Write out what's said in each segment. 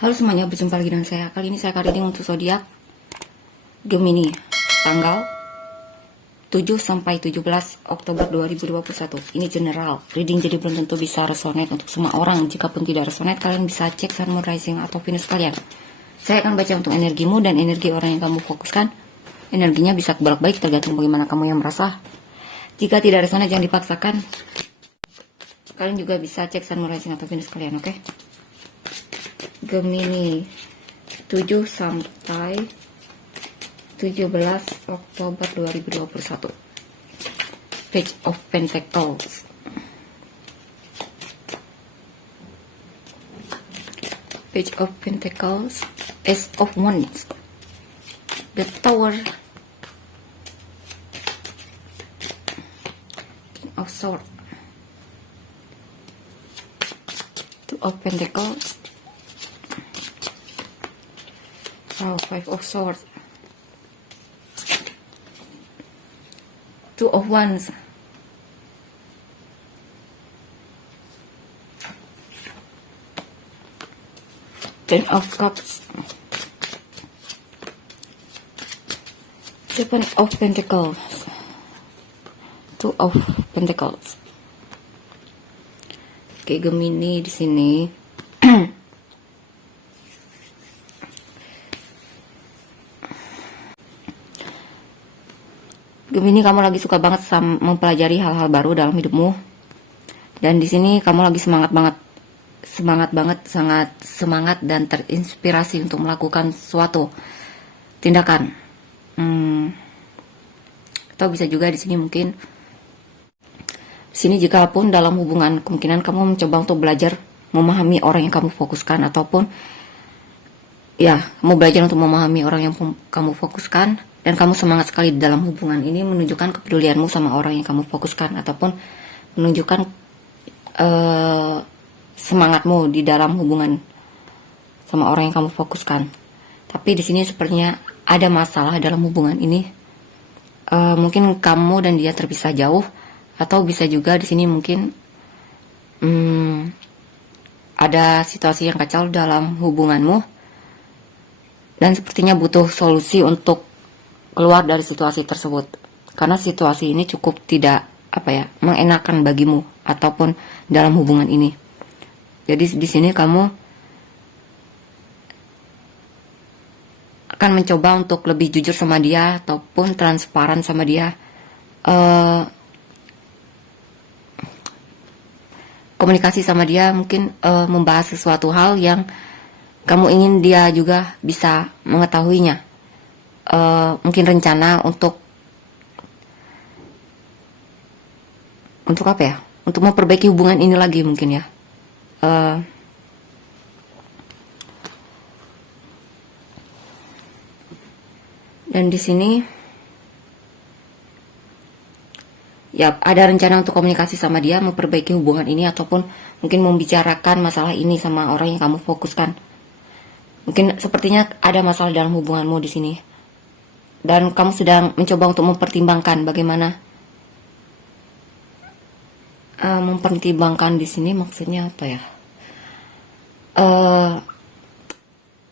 Halo semuanya, berjumpa lagi dengan saya. Kali ini saya akan reading untuk zodiak Gemini, tanggal 7 sampai 17 Oktober 2021. Ini general reading, jadi belum tentu bisa resonate untuk semua orang. Jikapun tidak resonate, kalian bisa cek Sun, Moon, Rising atau Venus kalian. Saya akan baca untuk energimu dan energi orang yang kamu fokuskan. Energinya bisa bolak-balik tergantung bagaimana kamu yang merasa. Jika tidak resonate, jangan dipaksakan. Kalian juga bisa cek Sun, Moon, Rising atau Venus kalian, oke? Gemini 7 sampai 17 Oktober 2021. Page of Pentacles, Page of Pentacles, Ace of Wands, the Tower, King of Swords, Two of Pentacles, Five of Swords, Two of Wands, Ten of Cups, Seven of Pentacles, Two of Pentacles. Oke, Gemini di sini. Gemini, kamu lagi suka banget mempelajari hal-hal baru dalam hidupmu. Dan di sini kamu lagi semangat banget, sangat semangat dan terinspirasi untuk melakukan suatu tindakan. Atau bisa juga di sini mungkin jika pun dalam hubungan, kemungkinan kamu mencoba untuk belajar memahami orang yang kamu fokuskan, ataupun ya, kamu belajar untuk memahami orang yang kamu fokuskan. Dan kamu semangat sekali di dalam hubungan ini, menunjukkan kepedulianmu sama orang yang kamu fokuskan, ataupun menunjukkan semangatmu di dalam hubungan sama orang yang kamu fokuskan. Tapi di sini sepertinya ada masalah dalam hubungan ini. Mungkin kamu dan dia terpisah jauh, atau bisa juga di sini mungkin ada situasi yang kacau dalam hubunganmu, dan sepertinya butuh solusi untuk keluar dari situasi tersebut, karena situasi ini cukup tidak mengenakan bagimu ataupun dalam hubungan ini. Jadi di sini kamu akan mencoba untuk lebih jujur sama dia ataupun transparan sama dia, komunikasi sama dia, mungkin membahas sesuatu hal yang kamu ingin dia juga bisa mengetahuinya. Mungkin rencana untuk untuk memperbaiki hubungan ini lagi mungkin ya. Dan di sini ya, ada rencana untuk komunikasi sama dia, memperbaiki hubungan ini, ataupun mungkin membicarakan masalah ini sama orang yang kamu fokuskan. Mungkin sepertinya ada masalah dalam hubunganmu di sini. Dan kamu sedang mencoba untuk mempertimbangkan bagaimana. Mempertimbangkan di sini maksudnya apa ya?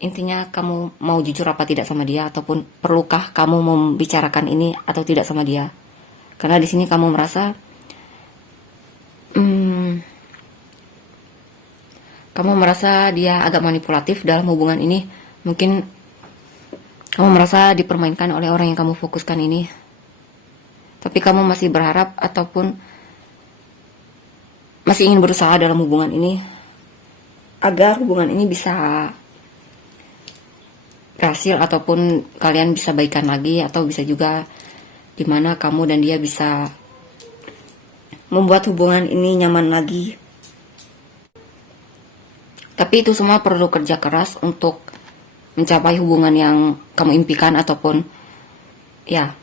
Intinya kamu mau jujur apa tidak sama dia, ataupun perlukah kamu membicarakan ini atau tidak sama dia? Karena di sini kamu merasa dia agak manipulatif dalam hubungan ini. Mungkin kamu merasa dipermainkan oleh orang yang kamu fokuskan ini. Tapi kamu masih berharap ataupun masih ingin berusaha dalam hubungan ini, agar hubungan ini bisa berhasil, ataupun kalian bisa baikan lagi, atau bisa juga dimana kamu dan dia bisa membuat hubungan ini nyaman lagi. Tapi itu semua perlu kerja keras untuk mencapai hubungan yang kamu impikan, ataupun ya,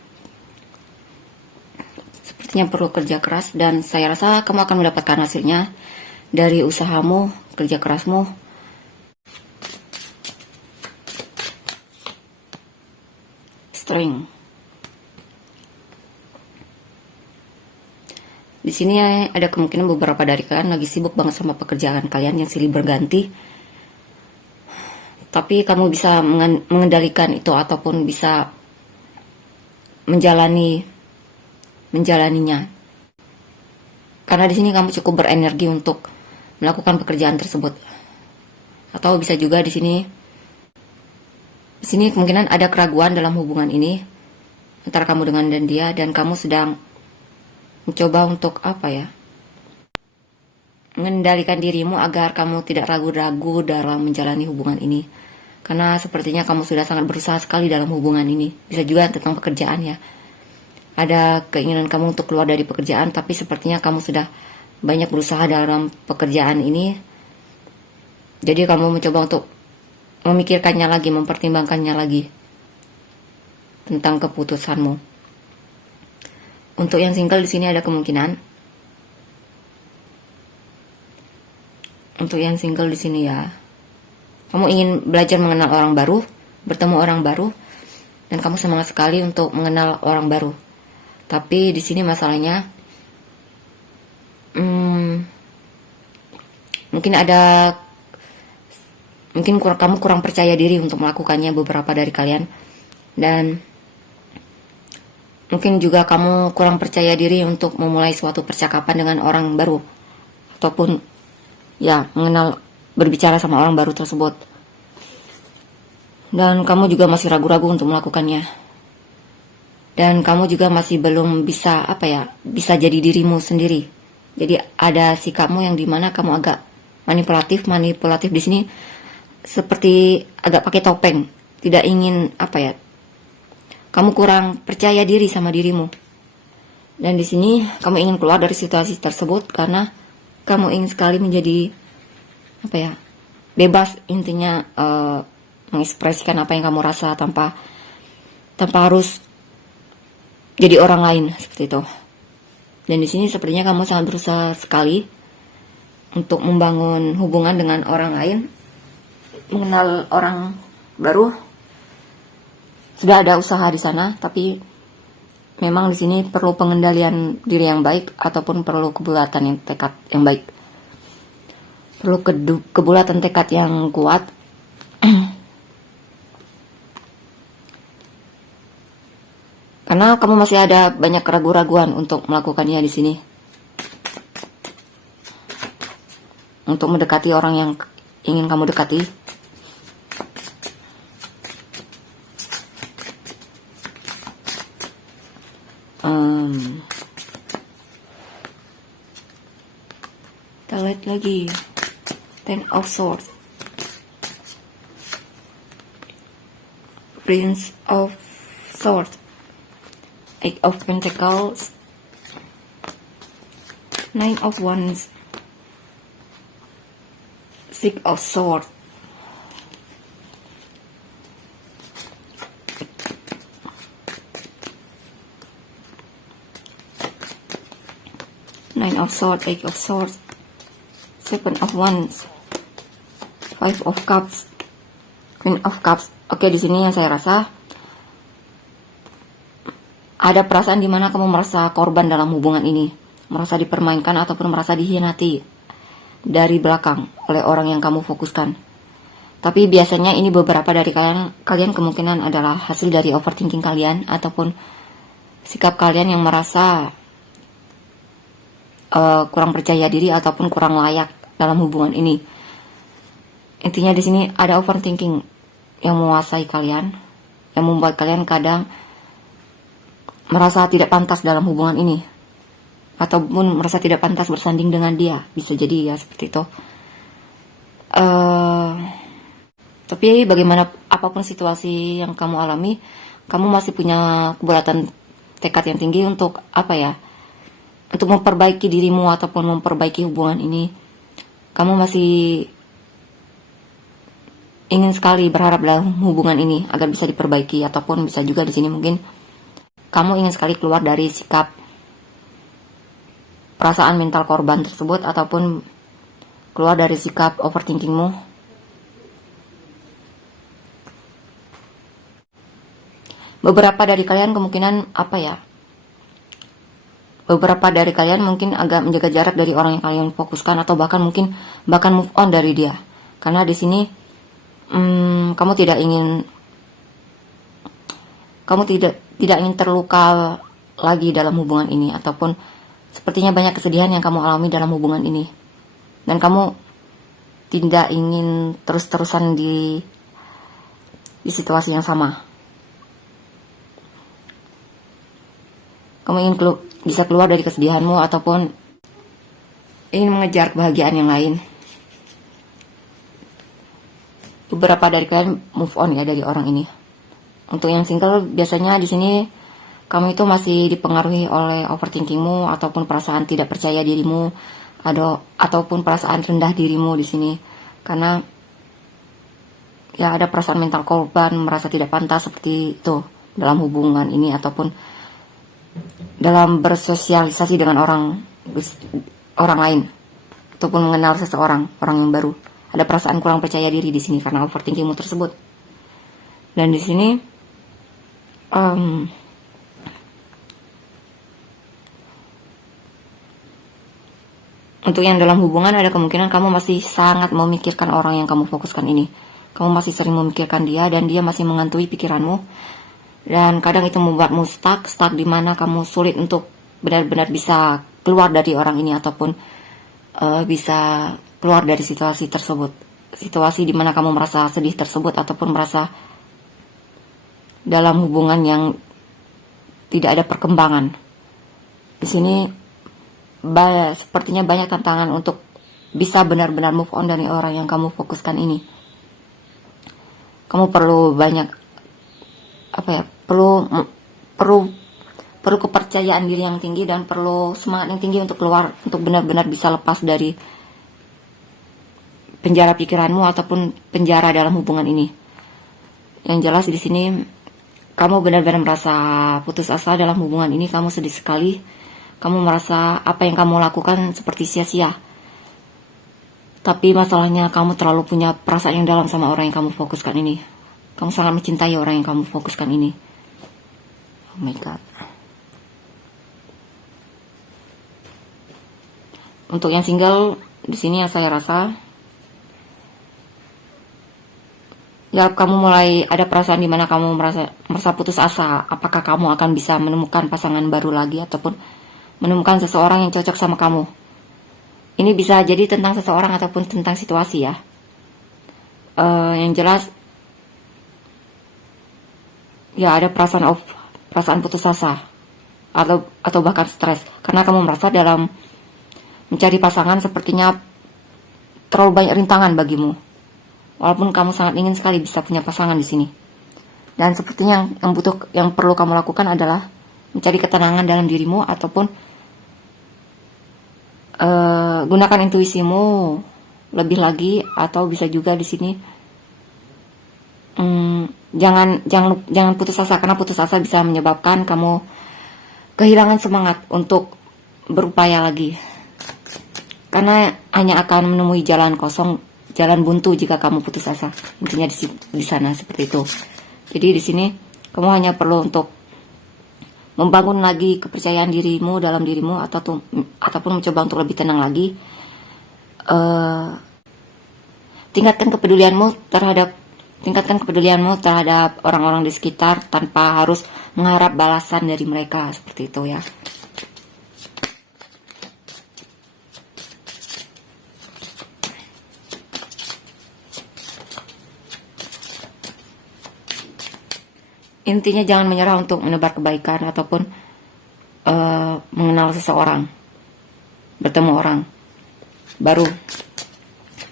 sepertinya perlu kerja keras. Dan saya rasa kamu akan mendapatkan hasilnya dari usahamu, kerja kerasmu. String. Di sini ada kemungkinan beberapa dari kalian lagi sibuk banget sama pekerjaan kalian yang silih berganti. tapi kamu bisa mengendalikan itu ataupun bisa menjalaninya. Karena di sini kamu cukup berenergi untuk melakukan pekerjaan tersebut. Atau bisa juga di sini kemungkinan ada keraguan dalam hubungan ini antara kamu dengan dan dia, dan kamu sedang mencoba untuk mengendalikan dirimu agar kamu tidak ragu-ragu dalam menjalani hubungan ini. Karena sepertinya kamu sudah sangat berusaha sekali dalam hubungan ini. Bisa juga tentang pekerjaan ya. Ada keinginan kamu untuk keluar dari pekerjaan, tapi sepertinya kamu sudah banyak berusaha dalam pekerjaan ini. Jadi kamu mencoba untuk memikirkannya lagi, mempertimbangkannya lagi tentang keputusanmu. Untuk yang single di sini ada kemungkinan. Untuk yang single di sini ya, kamu ingin belajar mengenal orang baru, bertemu orang baru, dan kamu semangat sekali untuk mengenal orang baru. Tapi di sini masalahnya, mungkin kamu kurang percaya diri untuk melakukannya, beberapa dari kalian, dan mungkin juga kamu kurang percaya diri untuk memulai suatu percakapan dengan orang baru, ataupun ya berbicara sama orang baru tersebut, dan kamu juga masih ragu-ragu untuk melakukannya, dan kamu juga masih belum bisa bisa jadi dirimu sendiri. Jadi ada sikapmu yang dimana kamu agak manipulatif di sini, seperti agak pakai topeng, tidak ingin kamu kurang percaya diri sama dirimu. Dan di sini kamu ingin keluar dari situasi tersebut karena kamu ingin sekali menjadi bebas, intinya mengekspresikan apa yang kamu rasa tanpa harus jadi orang lain, seperti itu. Dan di sini sepertinya kamu sangat berusaha sekali untuk membangun hubungan dengan orang lain, mengenal orang baru. Sudah ada usaha di sana, tapi memang di sini perlu pengendalian diri yang baik ataupun perlu tekad yang baik. Perlu kebulatan tekad yang kuat. Karena kamu masih ada banyak keraguan-raguan untuk melakukannya di sini. Untuk mendekati orang yang ingin kamu dekati. Kita lihat lagi. Ten of Swords, Prince of Swords, Eight of Pentacles, Nine of Wands, Six of Swords, Nine of Swords, Eight of Swords, Seven of Wands, Five of Cups, Queen of Cups. Oke, di sini yang saya rasa ada perasaan di mana kamu merasa korban dalam hubungan ini, merasa dipermainkan ataupun merasa dikhianati dari belakang oleh orang yang kamu fokuskan. Tapi biasanya ini beberapa dari kalian kemungkinan adalah hasil dari overthinking kalian ataupun sikap kalian yang merasa kurang percaya diri ataupun kurang layak dalam hubungan ini. Intinya di sini ada overthinking yang menguasai kalian, yang membuat kalian kadang merasa tidak pantas dalam hubungan ini, ataupun merasa tidak pantas bersanding dengan dia. Bisa jadi ya seperti itu. Tapi bagaimana apapun situasi yang kamu alami, kamu masih punya kebulatan tekad yang tinggi untuk untuk memperbaiki dirimu ataupun memperbaiki hubungan ini. Kamu masih ingin sekali berharap dalam hubungan ini agar bisa diperbaiki, ataupun bisa juga di sini mungkin kamu ingin sekali keluar dari sikap perasaan mental korban tersebut, ataupun keluar dari sikap overthinkingmu. Beberapa dari kalian kemungkinan beberapa dari kalian mungkin agak menjaga jarak dari orang yang kalian fokuskan, atau bahkan move on dari dia. Karena di sini kamu tidak ingin terluka lagi dalam hubungan ini, ataupun sepertinya banyak kesedihan yang kamu alami dalam hubungan ini, dan kamu tidak ingin terus-terusan di situasi yang sama. Kamu ingin bisa keluar dari kesedihanmu, ataupun ingin mengejar kebahagiaan yang lain. Beberapa dari kalian move on ya dari orang ini. Untuk yang single, biasanya di sini kamu itu masih dipengaruhi oleh overthinkingmu, ataupun perasaan tidak percaya dirimu, ataupun perasaan rendah dirimu di sini. Karena ya ada perasaan mental korban, merasa tidak pantas seperti itu dalam hubungan ini, ataupun dalam bersosialisasi dengan orang lain, ataupun mengenal seseorang, orang yang baru. Ada perasaan kurang percaya diri di sini karena overthinkingmu tersebut. Dan di sini untuk yang dalam hubungan, ada kemungkinan kamu masih sangat memikirkan orang yang kamu fokuskan ini. Kamu masih sering memikirkan dia, dan dia masih menghantui pikiranmu. Dan kadang itu membuatmu stuck di mana kamu sulit untuk benar-benar bisa keluar dari orang ini, ataupun bisa keluar dari situasi tersebut. Situasi di mana kamu merasa sedih tersebut, ataupun merasa dalam hubungan yang tidak ada perkembangan. Di sini sepertinya banyak tantangan untuk bisa benar-benar move on dari orang yang kamu fokuskan ini. Kamu perlu banyak perlu kepercayaan diri yang tinggi, dan perlu semangat yang tinggi untuk keluar, untuk benar-benar bisa lepas dari penjara pikiranmu ataupun penjara dalam hubungan ini. Yang jelas di sini kamu benar-benar merasa putus asa dalam hubungan ini. Kamu sedih sekali. Kamu merasa apa yang kamu lakukan seperti sia-sia. Tapi masalahnya kamu terlalu punya perasaan yang dalam sama orang yang kamu fokuskan ini. Kamu sangat mencintai orang yang kamu fokuskan ini. Oh my god. Untuk yang single di sini, yang saya rasa, ya kamu mulai ada perasaan di mana kamu merasa putus asa. Apakah kamu akan bisa menemukan pasangan baru lagi, ataupun menemukan seseorang yang cocok sama kamu? Ini bisa jadi tentang seseorang ataupun tentang situasi ya. Yang jelas, ya ada perasaan putus asa atau bahkan stres, karena kamu merasa dalam mencari pasangan sepertinya terlalu banyak rintangan bagimu. Walaupun kamu sangat ingin sekali bisa punya pasangan di sini. Dan sepertinya yang perlu kamu lakukan adalah mencari ketenangan dalam dirimu, ataupun gunakan intuisimu lebih lagi. Atau bisa juga di sini jangan putus asa, karena putus asa bisa menyebabkan kamu kehilangan semangat untuk berupaya lagi. Karena hanya akan menemui jalan kosong, jalan buntu jika kamu putus asa. Intinya di sana seperti itu. Jadi di sini kamu hanya perlu untuk membangun lagi kepercayaan dirimu dalam dirimu, ataupun mencoba untuk lebih tenang lagi. Tingkatkan kepedulianmu terhadap orang-orang di sekitar, tanpa harus mengharap balasan dari mereka, seperti itu ya. Intinya jangan menyerah untuk menebar kebaikan, ataupun mengenal seseorang, bertemu orang baru,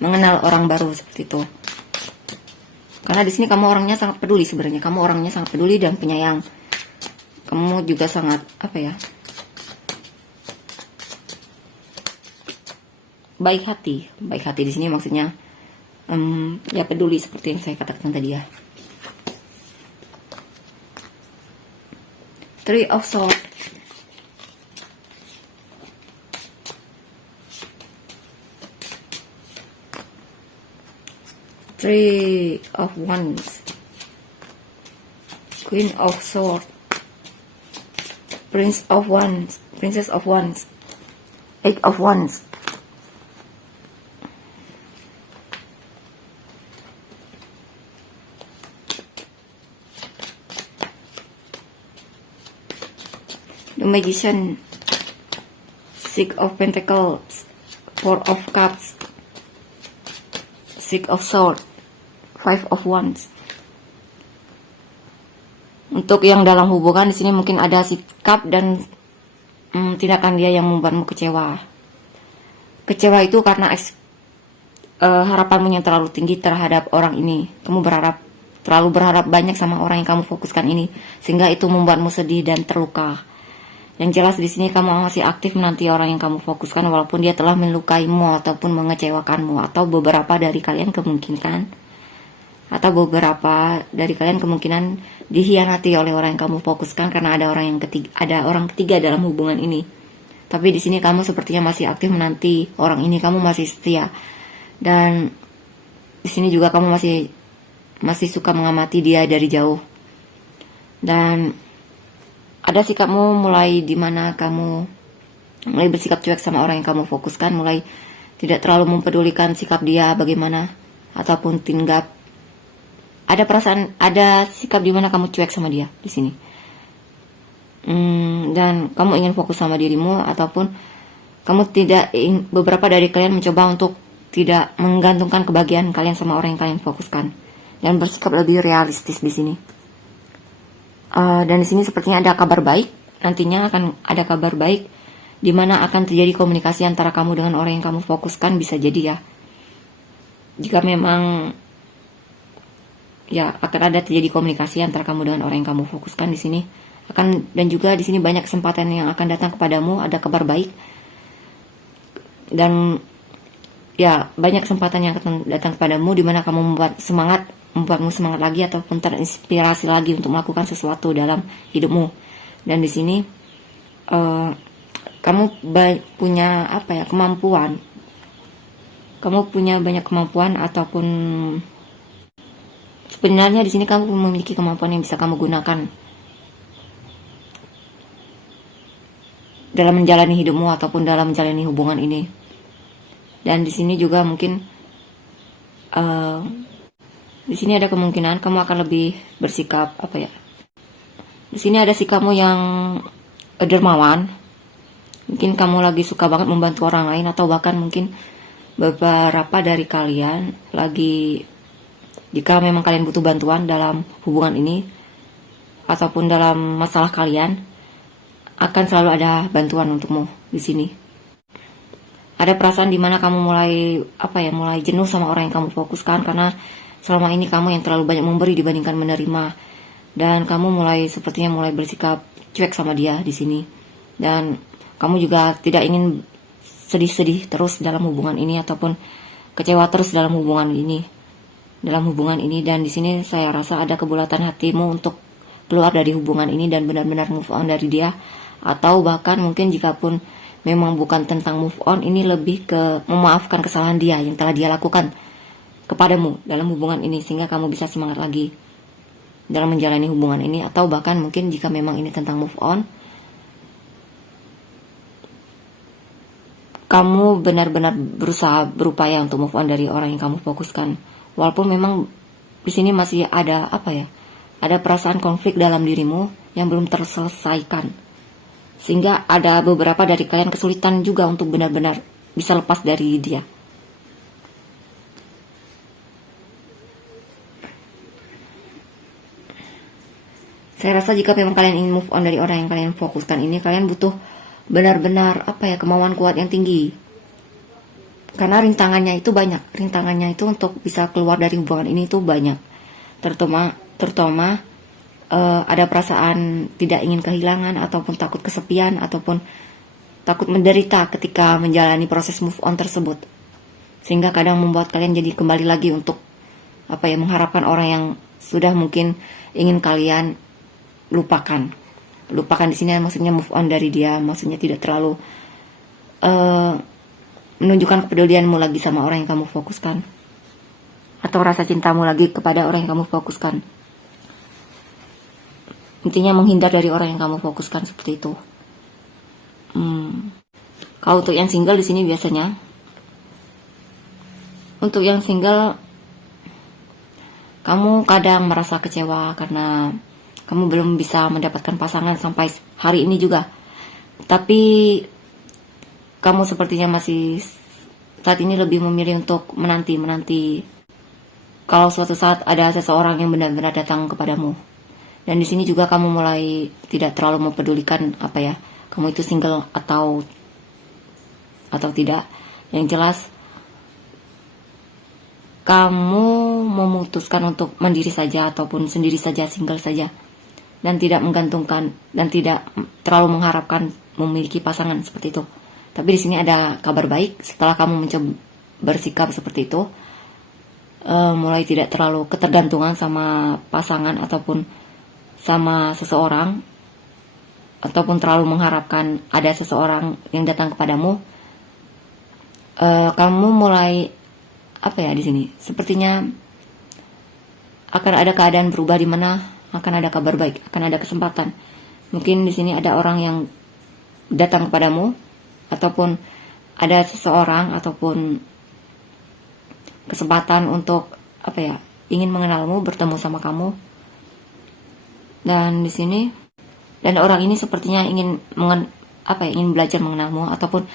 mengenal orang baru, seperti itu. Karena di sini kamu orangnya sangat peduli sebenarnya. Kamu orangnya sangat peduli dan penyayang. Kamu juga sangat baik hati. Baik hati di sini maksudnya ya peduli, seperti yang saya katakan tadi ya. Three of Swords. Three of Wands. Queen of Swords. Prince of Wands. Princess of Wands. Eight of Wands. The Magician, Six of Pentacles, Four of Cups, Six of Swords, Five of Wands. Untuk yang dalam hubungan di sini mungkin ada sikap dan tindakan dia yang membuatmu kecewa. Kecewa itu karena harapanmu yang terlalu tinggi terhadap orang ini. Kamu terlalu berharap banyak sama orang yang kamu fokuskan ini, sehingga itu membuatmu sedih dan terluka. Yang jelas di sini kamu masih aktif menanti orang yang kamu fokuskan, walaupun dia telah melukaimu ataupun mengecewakanmu, atau beberapa dari kalian kemungkinan dihianati oleh orang yang kamu fokuskan karena ada orang ketiga dalam hubungan ini. Tapi di sini kamu sepertinya masih aktif menanti orang ini, kamu masih setia, dan di sini juga kamu masih suka mengamati dia dari jauh. Dan ada sikapmu mulai dimana kamu mulai bersikap cuek sama orang yang kamu fokuskan, mulai tidak terlalu mempedulikan sikap dia bagaimana ataupun tinggap. Ada sikap dimana kamu cuek sama dia di sini. Dan kamu ingin fokus sama dirimu, ataupun kamu beberapa dari kalian mencoba untuk tidak menggantungkan kebahagiaan kalian sama orang yang kalian fokuskan dan bersikap lebih realistis di sini. Dan di sini sepertinya ada kabar baik. Nantinya akan ada kabar baik di mana akan terjadi komunikasi antara kamu dengan orang yang kamu fokuskan, bisa jadi ya. Jika memang akan ada terjadi komunikasi antara kamu dengan orang yang kamu fokuskan di sini. Dan juga di sini banyak kesempatan yang akan datang kepadamu, ada kabar baik. Dan banyak kesempatan yang akan datang kepadamu di mana kamu membuatmu semangat lagi ataupun terinspirasi lagi untuk melakukan sesuatu dalam hidupmu. Dan di sini kamu punya kemampuan. Kamu punya banyak kemampuan, ataupun sebenarnya di sini kamu memiliki kemampuan yang bisa kamu gunakan dalam menjalani hidupmu ataupun dalam menjalani hubungan ini. Dan di sini juga mungkin di sini ada kemungkinan kamu akan lebih bersikap di sini ada sikapmu yang dermawan. Mungkin kamu lagi suka banget membantu orang lain, atau bahkan mungkin beberapa dari kalian jika memang kalian butuh bantuan dalam hubungan ini ataupun dalam masalah kalian, akan selalu ada bantuan untukmu di sini. Ada perasaan dimana kamu mulai jenuh sama orang yang kamu fokuskan, karena selama ini kamu yang terlalu banyak memberi dibandingkan menerima, dan kamu sepertinya mulai bersikap cuek sama dia di sini. Dan kamu juga tidak ingin sedih-sedih terus dalam hubungan ini, ataupun kecewa terus dalam hubungan ini. Dan di sini saya rasa ada kebulatan hatimu untuk keluar dari hubungan ini dan benar-benar move on dari dia. Atau bahkan mungkin jikapun memang bukan tentang move on, ini lebih ke memaafkan kesalahan dia yang telah dia lakukan kepadamu dalam hubungan ini, sehingga kamu bisa semangat lagi dalam menjalani hubungan ini. Atau bahkan mungkin jika memang ini tentang move on, kamu benar-benar berupaya untuk move on dari orang yang kamu fokuskan, walaupun memang di sini masih ada ada perasaan konflik dalam dirimu yang belum terselesaikan, sehingga ada beberapa dari kalian kesulitan juga untuk benar-benar bisa lepas dari dia. Saya rasa jika memang kalian ingin move on dari orang yang kalian fokuskan ini, kalian butuh benar-benar kemauan kuat yang tinggi. Karena rintangannya itu banyak. Rintangannya itu untuk bisa keluar dari hubungan ini itu banyak. Terutama ada perasaan tidak ingin kehilangan, ataupun takut kesepian, ataupun takut menderita ketika menjalani proses move on tersebut. Sehingga kadang membuat kalian jadi kembali lagi untuk mengharapkan orang yang sudah mungkin ingin kalian lupakan di sini maksudnya move on dari dia, maksudnya tidak terlalu menunjukkan kepedulianmu lagi sama orang yang kamu fokuskan, atau rasa cintamu lagi kepada orang yang kamu fokuskan. Intinya menghindar dari orang yang kamu fokuskan seperti itu. Kalau untuk yang single di sini biasanya, untuk yang single kamu kadang merasa kecewa karena kamu belum bisa mendapatkan pasangan sampai hari ini juga. Tapi kamu sepertinya masih saat ini lebih memilih untuk menanti kalau suatu saat ada seseorang yang benar-benar datang kepadamu. Dan di sini juga kamu mulai tidak terlalu mempedulikan apa ya, kamu itu single atau tidak. Yang jelas kamu memutuskan untuk mandiri saja ataupun sendiri saja, single saja, dan tidak menggantungkan dan tidak terlalu mengharapkan memiliki pasangan seperti itu. Tapi di sini ada kabar baik setelah kamu mencoba bersikap seperti itu, mulai tidak terlalu ketergantungan sama pasangan ataupun sama seseorang, ataupun terlalu mengharapkan ada seseorang yang datang kepadamu. Kamu mulai apa ya di sini? Sepertinya akan ada keadaan berubah di mana akan ada kabar baik, akan ada kesempatan. Mungkin di sini ada orang yang datang kepadamu, ataupun ada seseorang ataupun kesempatan untuk apa ya, ingin mengenalmu, bertemu sama kamu. Dan di sini orang ini sepertinya ingin ingin belajar mengenalmu, ataupun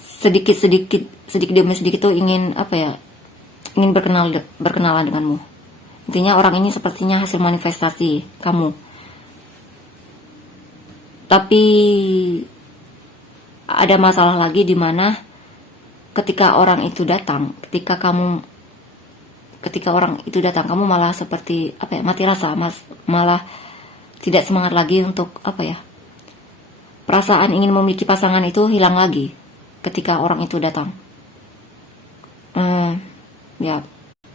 sedikit demi sedikit tuh ingin apa ya, ingin berkenalan denganmu. Intinya orang ini sepertinya hasil manifestasi kamu. Tapi ada masalah lagi di mana ketika orang itu datang, ketika orang itu datang, kamu malah seperti apa ya, mati rasa, malah tidak semangat lagi untuk apa ya, perasaan ingin memiliki pasangan itu hilang lagi ketika orang itu datang. Ya,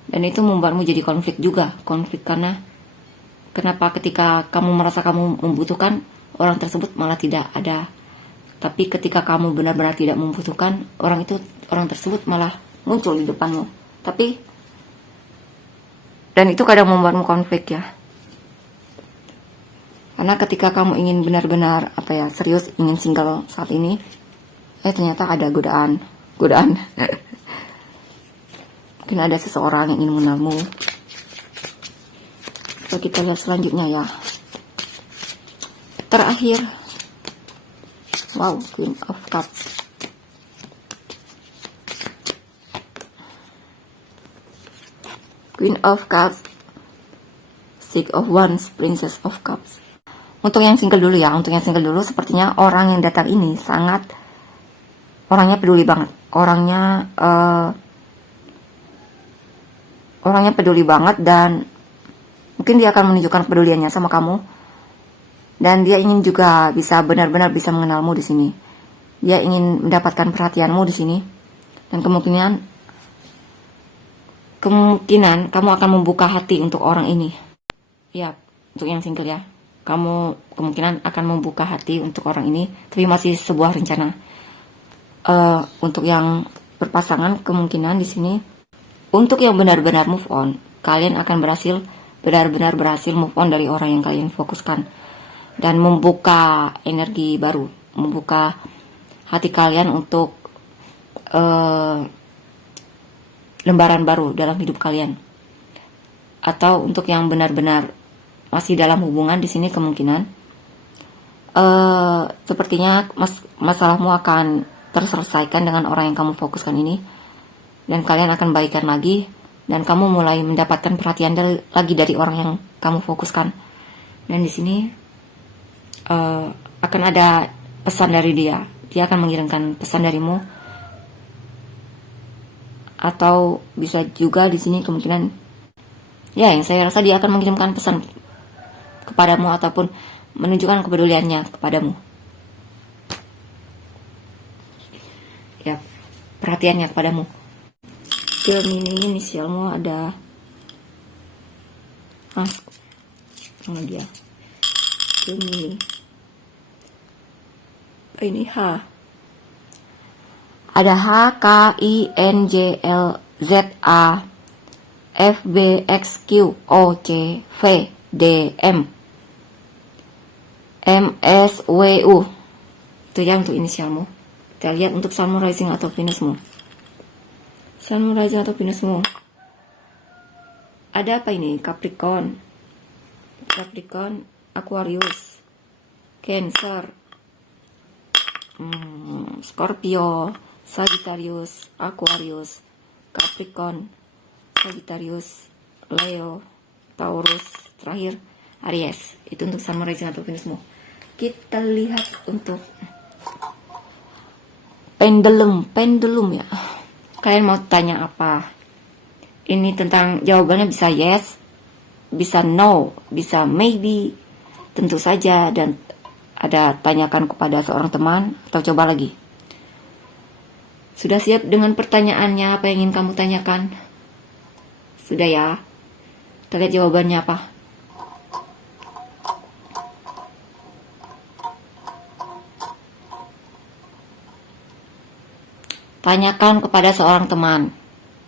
dan itu membuatmu jadi konflik karena kenapa ketika kamu merasa kamu membutuhkan, orang tersebut malah tidak ada. Tapi ketika kamu benar-benar tidak membutuhkan, orang tersebut malah muncul di depanmu. Dan itu kadang membuatmu konflik ya. Karena ketika kamu ingin benar-benar apa ya, serius ingin single saat ini, ternyata ada godaan. Mungkin ada seseorang yang ingin mengenalmu. Coba kita lihat selanjutnya ya. Terakhir, wow, Queen of Cups. Queen of Cups, Six of Wands, Princess of Cups. Untuk yang single dulu ya, sepertinya orang yang datang ini orangnya peduli banget. Orangnya peduli banget, dan mungkin dia akan menunjukkan kepeduliannya sama kamu. Dan dia ingin juga benar-benar bisa mengenalmu di sini. Dia ingin mendapatkan perhatianmu di sini. Dan kemungkinan kamu akan membuka hati untuk orang ini. Ya, untuk yang single ya. Kamu kemungkinan akan membuka hati untuk orang ini, tapi masih sebuah rencana. Untuk yang berpasangan, kemungkinan di sini untuk yang benar-benar move on, kalian akan benar-benar berhasil move on dari orang yang kalian fokuskan, dan membuka energi baru, membuka hati kalian untuk lembaran baru dalam hidup kalian. Atau untuk yang benar-benar masih dalam hubungan, di sini kemungkinan sepertinya masalahmu akan terselesaikan dengan orang yang kamu fokuskan ini, dan kalian akan baikan lagi, dan kamu mulai mendapatkan perhatian lagi dari orang yang kamu fokuskan. Dan di sini akan ada pesan dari dia akan mengirimkan pesan darimu, atau bisa juga di sini kemungkinan ya, yang saya rasa dia akan mengirimkan pesan kepadamu ataupun menunjukkan kepeduliannya kepadamu. Ya, perhatiannya kepadamu. Gemini, inisialmu ada mana dia? Gemini. Ini H. Ada H, K, I, N, J, L, Z, A, F, B, X, Q, O, C, V, D, M, M, S, W, U. Itu ya untuk inisialmu. Kita lihat untuk Sun, Moon, Rising atau Venusmu. Sun, Moon, Rising atau Venusmu. Ada apa ini? Capricorn, Aquarius, Cancer, Scorpio, Sagittarius, Aquarius, Capricorn, Sagittarius, Leo, Taurus, terakhir Aries. Itu untuk Sun, Moon, Rising atau Venusmu. Kita lihat untuk pendulum ya. Kalian mau tanya apa? Ini tentang jawabannya bisa yes, bisa no, bisa maybe, tentu saja, dan ada tanyakan kepada seorang teman atau coba lagi. Sudah siap dengan pertanyaannya apa yang ingin kamu tanyakan? Sudah ya? Kita lihat jawabannya apa. Tanyakan kepada seorang teman.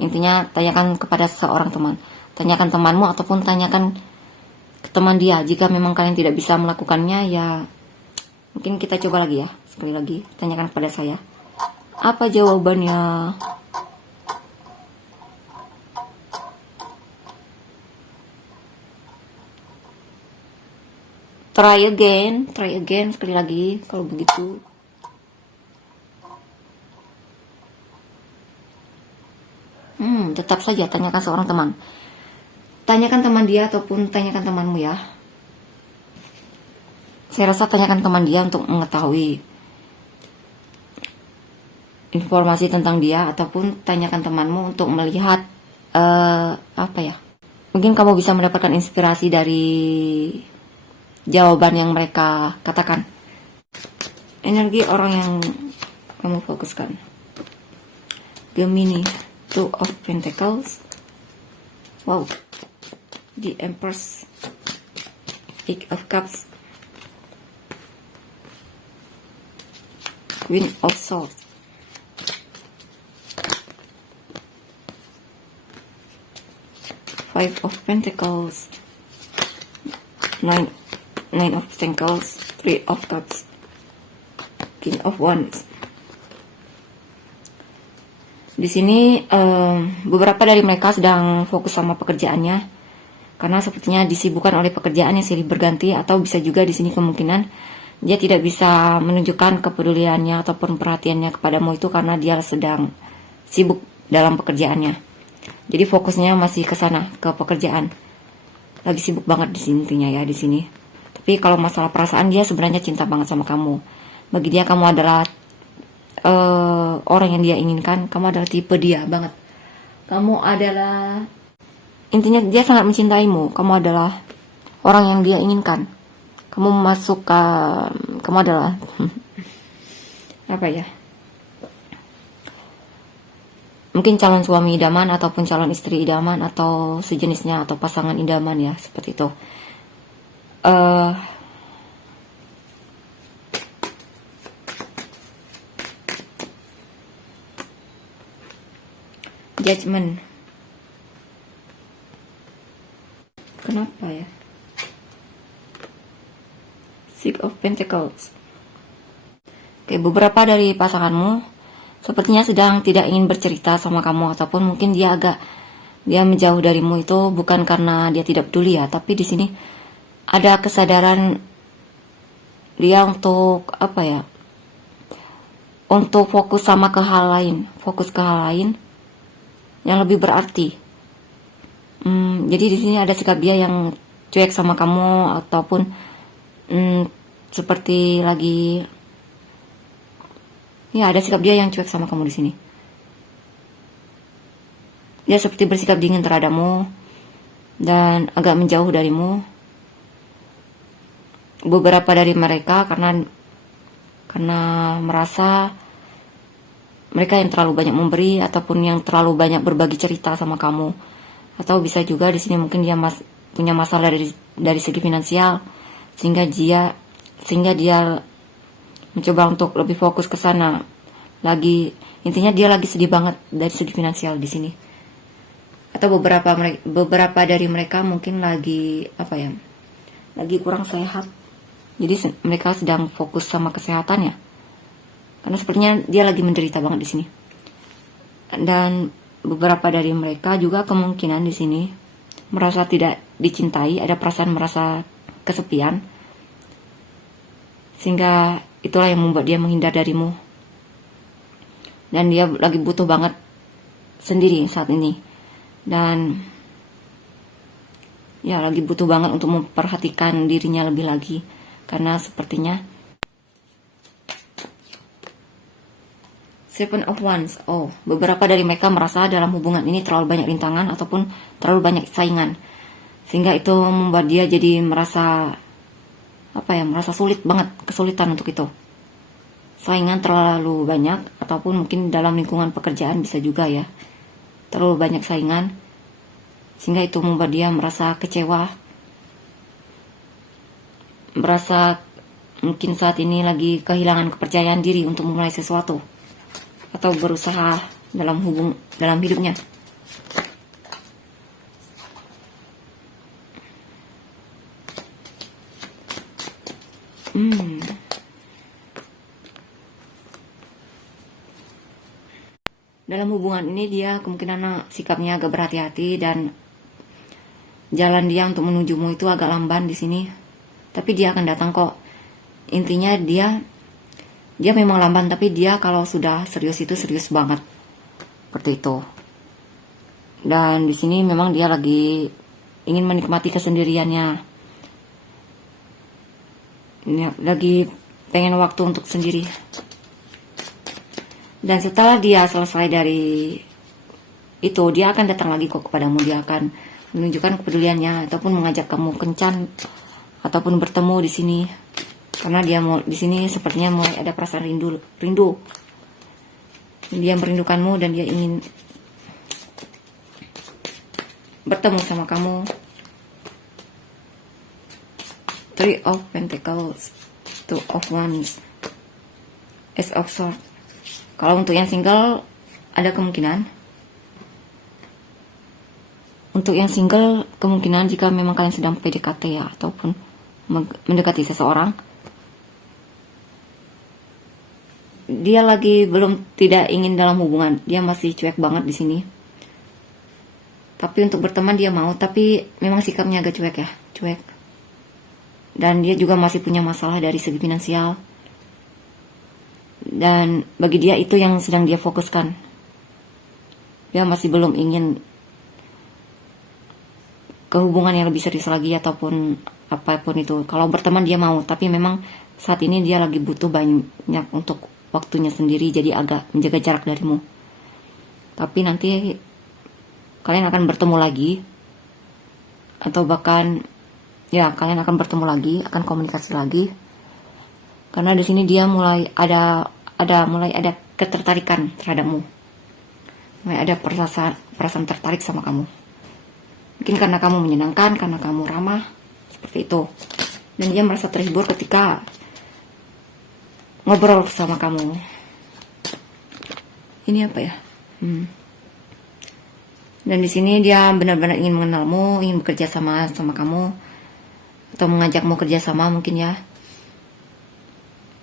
Intinya tanyakan kepada seorang teman. Tanyakan temanmu ataupun tanyakan ke teman dia. Jika memang kalian tidak bisa melakukannya, ya mungkin kita coba lagi ya. Sekali lagi, tanyakan kepada saya. Apa jawabannya? Try again sekali lagi kalau begitu. Tetap saja tanyakan seorang teman. Tanyakan teman dia ataupun tanyakan temanmu ya. Saya rasa tanyakan teman dia untuk mengetahui informasi tentang dia, ataupun tanyakan temanmu untuk melihat apa ya? Mungkin kamu bisa mendapatkan inspirasi dari jawaban yang mereka katakan. Energi orang yang kamu fokuskan. Gemini, Two of Pentacles. Wow. The Empress, Eight of Cups, Queen of Swords, Five of Pentacles, Nine of Pentacles, Three of Cups, King of Wands. Di sini beberapa dari mereka sedang fokus sama pekerjaannya, karena sepertinya disibukkan oleh pekerjaan yang silih berganti, atau bisa juga di sini kemungkinan dia tidak bisa menunjukkan kepeduliannya ataupun perhatiannya kepadamu itu karena dia sedang sibuk dalam pekerjaannya. Jadi fokusnya masih ke sana, ke pekerjaan. Lagi sibuk banget di sini intinya ya di sini. Tapi kalau masalah perasaan, dia sebenarnya cinta banget sama kamu. Bagi dia kamu adalah orang yang dia inginkan. Kamu adalah tipe dia banget. Kamu adalah, intinya dia sangat mencintaimu. Kamu adalah orang yang dia inginkan. Kamu masuk ke, kamu adalah apa ya, mungkin calon suami idaman ataupun calon istri idaman atau sejenisnya, atau pasangan idaman ya, seperti itu. Judgment. Kenapa ya? Six of Pentacles. Oke, beberapa dari pasanganmu sepertinya sedang tidak ingin bercerita sama kamu, ataupun mungkin dia menjauh darimu itu bukan karena dia tidak peduli ya, tapi di sini ada kesadaran dia untuk apa ya? Untuk fokus sama ke hal lain, yang lebih berarti. Jadi di sini ada sikap dia yang cuek sama kamu, ataupun seperti lagi, ya ada sikap dia yang cuek sama kamu di sini. Dia seperti bersikap dingin terhadapmu dan agak menjauh darimu. Beberapa dari mereka karena merasa mereka yang terlalu banyak memberi, ataupun yang terlalu banyak berbagi cerita sama kamu. Atau bisa juga di sini mungkin dia punya masalah dari segi finansial, sehingga dia mencoba untuk lebih fokus ke sana. Intinya dia lagi sedih banget dari segi finansial di sini. Atau beberapa dari mereka mungkin lagi lagi kurang sehat. Jadi mereka sedang fokus sama kesehatannya. Karena sepertinya dia lagi menderita banget di sini. Dan beberapa dari mereka juga kemungkinan di sini merasa tidak dicintai, ada perasaan merasa kesepian. Sehingga itulah yang membuat dia menghindar darimu. Dan dia lagi butuh banget sendiri saat ini. Dan ya lagi butuh banget untuk memperhatikan dirinya lebih lagi. Karena sepertinya Seven of Wands. Oh, beberapa dari mereka merasa dalam hubungan ini terlalu banyak rintangan ataupun terlalu banyak saingan. Sehingga itu membuat dia jadi merasa merasa sulit banget, kesulitan untuk itu. Saingan terlalu banyak ataupun mungkin dalam lingkungan pekerjaan bisa juga ya. Terlalu banyak saingan sehingga itu membuat dia merasa kecewa. Merasa mungkin saat ini lagi kehilangan kepercayaan diri untuk memulai sesuatu atau berusaha dalam hidupnya. Dalam hubungan ini dia kemungkinan sikapnya agak berhati-hati dan jalan dia untuk menujumu itu agak lamban di sini. Tapi dia akan datang kok. Intinya dia memang lamban, tapi dia kalau sudah serius itu serius banget. Seperti itu. Dan di sini memang dia lagi ingin menikmati kesendiriannya. Lagi pengen waktu untuk sendiri. Dan setelah dia selesai dari itu, dia akan datang lagi kok kepadamu. Dia akan menunjukkan kepeduliannya ataupun mengajak kamu kencan ataupun bertemu di sini. Karena dia mau di sini sepertinya mulai ada perasaan rindu. Dia merindukanmu dan dia ingin bertemu sama kamu. Three of Pentacles, Two of Wands, Ace of Swords. Kalau untuk yang single ada kemungkinan. Untuk yang single kemungkinan jika memang kalian sedang PDKT ya ataupun mendekati seseorang. Dia lagi tidak ingin dalam hubungan. Dia masih cuek banget di sini. Tapi untuk berteman dia mau, tapi memang sikapnya agak cuek. Dan dia juga masih punya masalah dari segi finansial. Dan bagi dia itu yang sedang dia fokuskan. Dia masih belum ingin ke hubungan yang lebih serius lagi ataupun apapun itu. Kalau berteman dia mau, tapi memang saat ini dia lagi butuh banyak untuk waktunya sendiri, jadi agak menjaga jarak darimu. Tapi nanti kalian akan bertemu lagi, atau bahkan ya kalian akan bertemu lagi, akan komunikasi lagi. Karena di sini dia mulai ada ketertarikan terhadapmu, mulai ada perasaan tertarik sama kamu. Mungkin karena kamu menyenangkan, karena kamu ramah, seperti itu. Dan dia merasa terhibur ketika ngobrol sama kamu. Ini apa ya? Dan di sini dia benar-benar ingin mengenalmu, ingin bekerja sama kamu, atau mengajakmu kerja sama mungkin ya.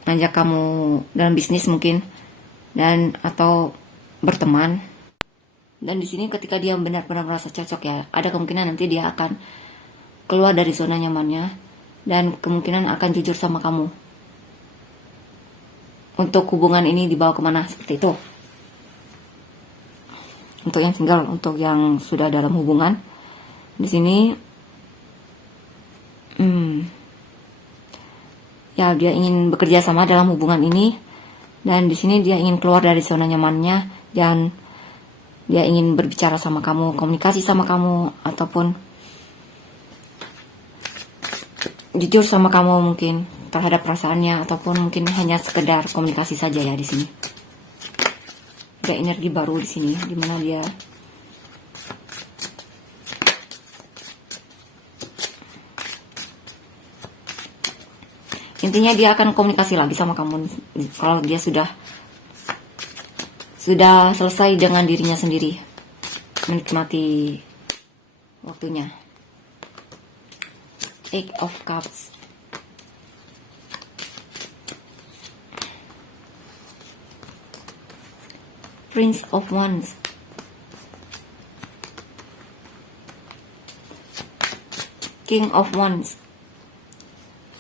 Ngajak kamu dalam bisnis mungkin, dan atau berteman. Dan di sini ketika dia benar-benar merasa cocok ya, ada kemungkinan nanti dia akan keluar dari zona nyamannya dan kemungkinan akan jujur sama kamu. Untuk hubungan ini dibawa kemana, seperti itu. Untuk yang single, untuk yang sudah dalam hubungan, di sini, ya dia ingin bekerja sama dalam hubungan ini, dan di sini dia ingin keluar dari zona nyamannya dan dia ingin berbicara sama kamu, komunikasi sama kamu, ataupun jujur sama kamu mungkin terhadap perasaannya, ataupun mungkin hanya sekedar komunikasi saja ya di sini. Ada energi baru di sini, dimana dia intinya dia akan komunikasi lagi sama kamu kalau dia sudah selesai dengan dirinya sendiri, menikmati waktunya. Eight of Cups, Prince of Wands, King of Wands,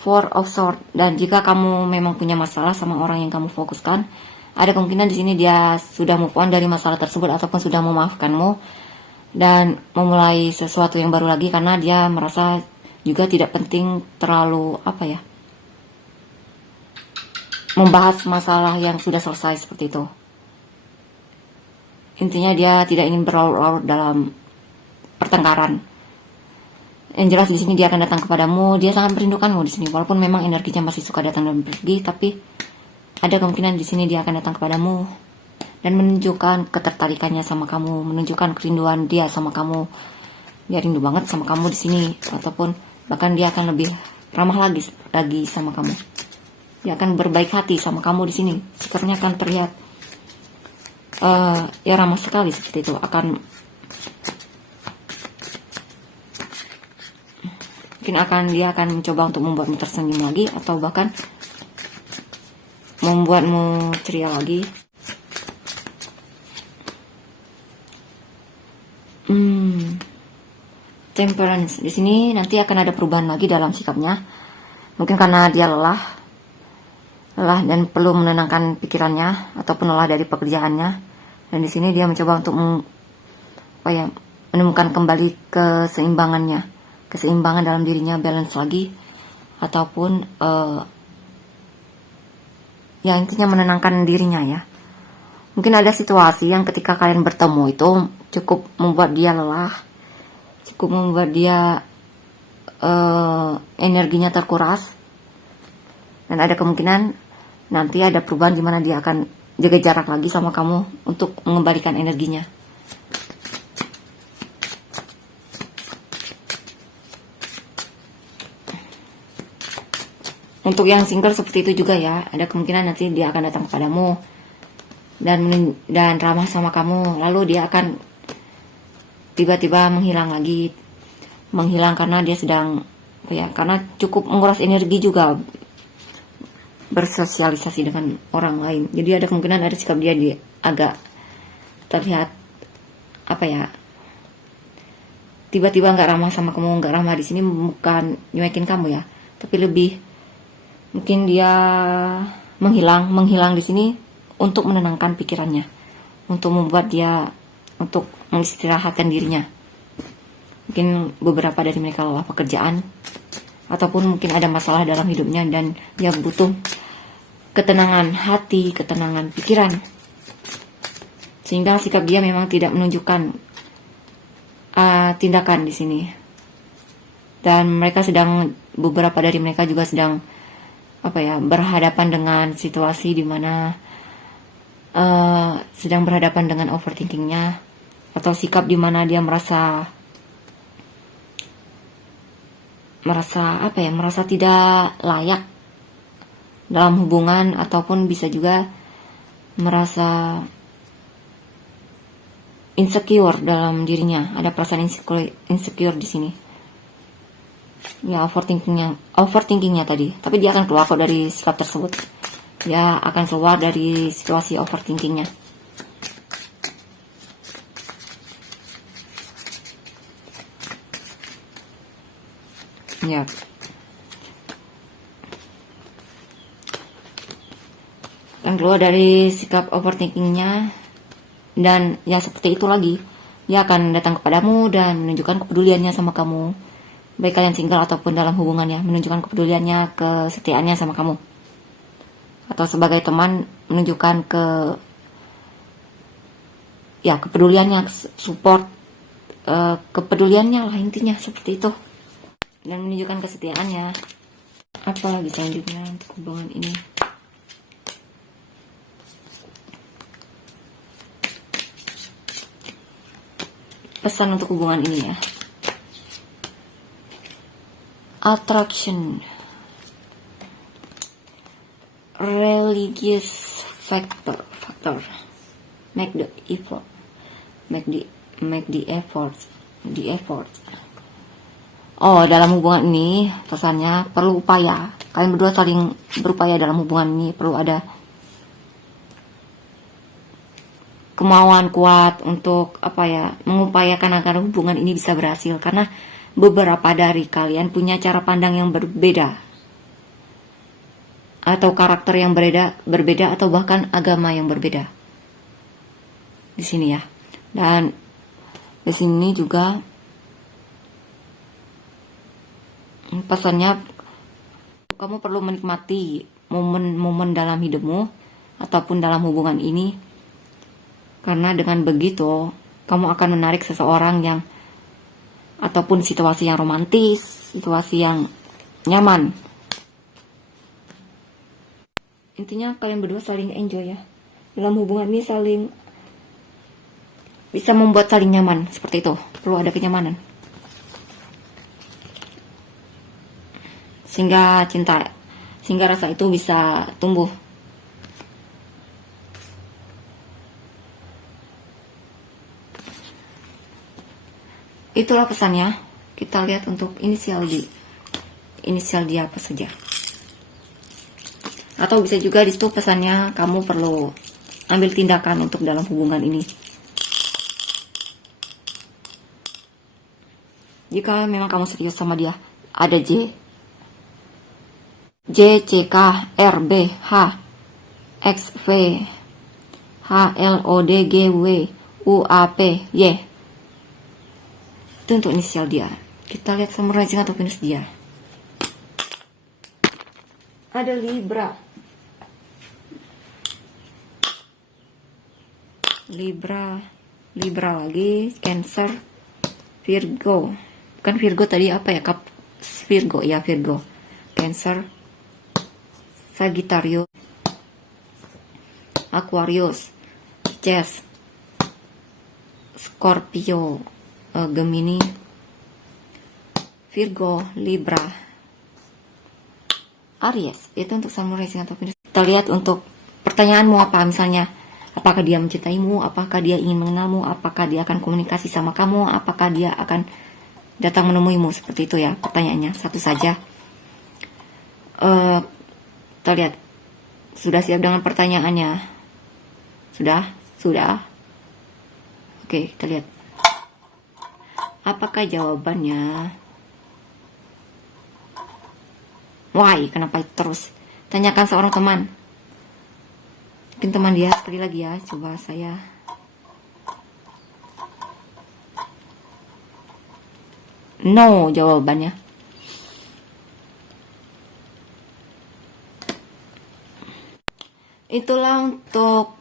Four of Swords. Dan jika kamu memang punya masalah sama orang yang kamu fokuskan, ada kemungkinan di sini dia sudah move on dari masalah tersebut ataupun sudah memaafkanmu dan memulai sesuatu yang baru lagi, karena dia merasa juga tidak penting terlalu membahas masalah yang sudah selesai seperti itu. Intinya dia tidak ingin berlarut-larut dalam pertengkaran. Yang jelas di sini dia akan datang kepadamu, dia sangat merindukanmu di sini. Walaupun memang energinya masih suka datang dan pergi, tapi ada kemungkinan di sini dia akan datang kepadamu dan menunjukkan ketertarikannya sama kamu, menunjukkan kerinduan dia sama kamu. Dia rindu banget sama kamu di sini, ataupun bahkan dia akan lebih ramah lagi sama kamu. Dia akan berbaik hati sama kamu di sini. Sikapnya akan terlihat ya ramah sekali seperti itu. Dia akan mencoba untuk membuatmu tersenyum lagi, atau bahkan membuatmu ceria lagi. Temperance di sini nanti akan ada perubahan lagi dalam sikapnya. Mungkin karena dia lelah dan perlu menenangkan pikirannya, ataupun lelah dari pekerjaannya. Dan di sini dia mencoba untuk menemukan kembali keseimbangan dalam dirinya, balance lagi, ataupun ya intinya menenangkan dirinya ya. Mungkin ada situasi yang ketika kalian bertemu itu cukup membuat dia lelah, cukup membuat dia energinya terkuras, dan ada kemungkinan nanti ada perubahan di mana dia akan jaga jarak lagi sama kamu untuk mengembalikan energinya. Untuk yang single seperti itu juga ya, ada kemungkinan nanti dia akan datang kepadamu dan ramah sama kamu, lalu dia akan tiba-tiba menghilang karena dia sedang karena cukup menguras energi juga bersosialisasi dengan orang lain. Jadi ada kemungkinan ada sikap dia agak terlihat tiba-tiba nggak ramah sama kamu. Nggak ramah di sini bukan nyuekin kamu ya, tapi lebih mungkin dia menghilang di sini untuk menenangkan pikirannya, untuk membuat dia untuk mengistirahatkan dirinya. Mungkin beberapa dari mereka lelah pekerjaan, ataupun mungkin ada masalah dalam hidupnya dan dia butuh ketenangan hati, ketenangan pikiran, sehingga sikap dia memang tidak menunjukkan tindakan di sini. Dan beberapa dari mereka juga sedang berhadapan dengan situasi di mana sedang berhadapan dengan overthinkingnya, atau sikap di mana dia merasa tidak layak dalam hubungan, ataupun bisa juga merasa insecure dalam dirinya. Ada perasaan insecure di sini. Ya, overthinkingnya tadi. Tapi dia akan keluar kok dari sikap tersebut. Dia akan keluar dari situasi overthinkingnya. Ya. Akan keluar dari sikap overthinkingnya, dan ya seperti itu lagi. Dia akan datang kepadamu dan menunjukkan kepeduliannya sama kamu. Baik kalian single ataupun dalam hubungannya, menunjukkan kepeduliannya, kesetiaannya sama kamu. Atau sebagai teman, menunjukkan kepeduliannya, support, kepeduliannya lah intinya seperti itu. Dan menunjukkan kesetiaannya. Apa lagi selanjutnya untuk hubungan ini? Pesan untuk hubungan ini ya. Attraction, religious factor, make the effort. Oh, dalam hubungan ini pesannya perlu upaya. Kalian berdua saling berupaya dalam hubungan ini. Perlu ada kemauan kuat untuk mengupayakan agar hubungan ini bisa berhasil. Karena beberapa dari kalian punya cara pandang yang berbeda atau karakter yang berbeda atau bahkan agama yang berbeda. Di sini ya. Dan di sini juga pesannya, kamu perlu menikmati momen-momen dalam hidupmu ataupun dalam hubungan ini, karena dengan begitu kamu akan menarik seseorang yang ataupun situasi yang romantis, situasi yang nyaman. Intinya kalian berdua saling enjoy ya. Dalam hubungan ini saling bisa membuat saling nyaman, seperti itu. Perlu ada kenyamanan. Sehingga rasa itu bisa tumbuh. Itulah pesannya. Kita lihat untuk inisial dia apa saja. Atau bisa juga di situ pesannya kamu perlu ambil tindakan untuk dalam hubungan ini. Jika memang kamu serius sama dia, ada J, C, K, R, B, H, X, V, H, L, O, D, G, W, U, A, P, Y. Itu untuk inisial dia. Kita lihat summarizing atau finish dia. Ada Libra lagi, Cancer, Virgo. Bukan Virgo tadi apa ya? Virgo ya, Virgo. Cancer, Sagittarius, Aquarius, Pisces, Scorpio, Gemini, Virgo, Libra, Aries. Itu untuk summarizing atau finish. Kita lihat untuk pertanyaanmu apa, misalnya apakah dia mencintaimu, apakah dia ingin mengenalmu, apakah dia akan komunikasi sama kamu, apakah dia akan datang menemuimu, seperti itu ya pertanyaannya. Satu saja. Kita lihat, sudah siap dengan pertanyaannya? Sudah. Oke, kita lihat. Apakah jawabannya? Why? Kenapa terus? Tanyakan seorang teman. Mungkin teman dia, sekali lagi ya, coba saya. No jawabannya. Itulah untuk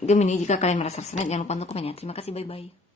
Gemini. Jika kalian merasa senang, jangan lupa untuk komennya. Terima kasih, bye-bye.